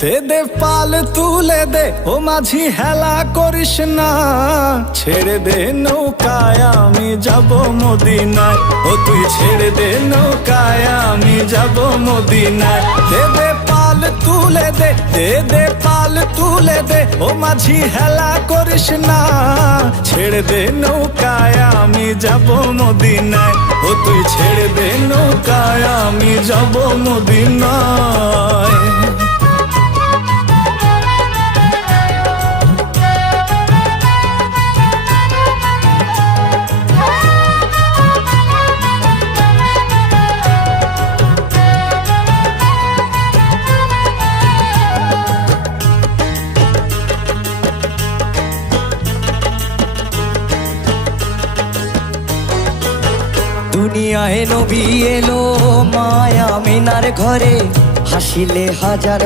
দে দে পাল তুলে দে ও মাঝি হেলা করিস না, ছেড়ে দে নৌকায় আমি যাব মদিনায়, ও তুই ছেড়ে দে নৌকায় আমি যাব মদিনায়। দে দে পাল তুলে দে, দে দে পাল তুলে দে ও মাঝি হেলা করিস না, ছেড়ে দে নৌকায় আমি যাব মদিনায়, ও তুই ছেড়ে দে নৌকায় আমি যাব মদিনায়। দুনিয়ায় নবী এলো মায়া মিনার ঘরে, হাসিলে হাজার